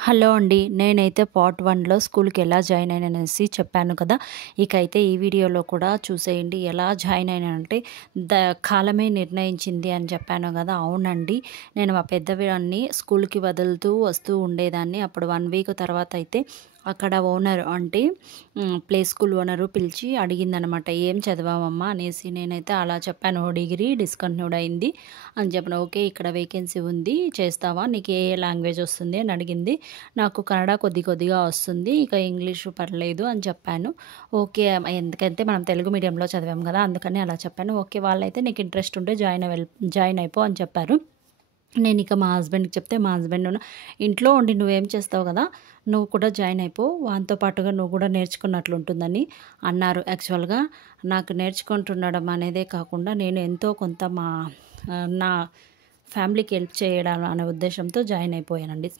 Hello అండి. నేనైతే part 1లో స్కూల్‌కి ఎలా జాయిన్ అయ్యాననేసి చెప్పాను కదా! ఇకైతే ఈ వీడియోలో కూడా చూసేయండి. ఎలా జాయిన్ అయ్యానంటే కాలమే నిర్ణయించింది అని చెప్పాను కదా! అవునండి. నేను మా పెద్దవాడిని స్కూల్‌కి వదులుతూ వస్తూ ఉండేదాన్ని. అప్పుడు 1 వీక్ తర్వాత అయితే అక్కడ ఓనర్ అంటే ప్లే స్కూల్ ఓనరు పిలిచి అడిగిందనమాట. "ఏం చదివావమ్మా?" అనేసి. నేనైతే అలా చెప్పాను. డిగ్రీ డిస్కంటిన్యూడ్ అయింది అని చెప్పాను. "ఓకే. ఇక్కడ వేకెన్సీ ఉంది. చేస్తావా? నీకు ఏ లాంగ్వేజ్ వస్తుంది?" అని అడిగింది. నాకు కన్నడ కొద్దిగా వస్తుంది. ఇక ఇంగ్లీషు పర్లేదు అని చెప్పాను. ఓకే. ఎందుకంటే మనం తెలుగు మీడియంలో చదివాం కదా! అందుకని అలా చెప్పాను. ఓకే. వాళ్ళైతే నీకు ఇంట్రెస్ట్ ఉంటే జాయిన్ అయిపో అని చెప్పారు. నేనిక మా హస్బెండ్‌కి చెప్తే మా హస్బెండ్ ఇంట్లో ఉండి నువ్వేం చేస్తావు కదా! నువ్వు కూడా జాయిన్ అయిపో. వానితో పాటుగా నువ్వు కూడా నేర్చుకున్నట్లుంటుందని అన్నారు. యాక్చువల్‌గా నాకు నేర్చుకుంటుండడం అనేదే కాకుండా నేను ఎంతో కొంత నా ఫ్యామిలీకి హెల్ప్ చేయడం అనే ఉద్దేశంతో జాయిన్ అయిపోయానండి.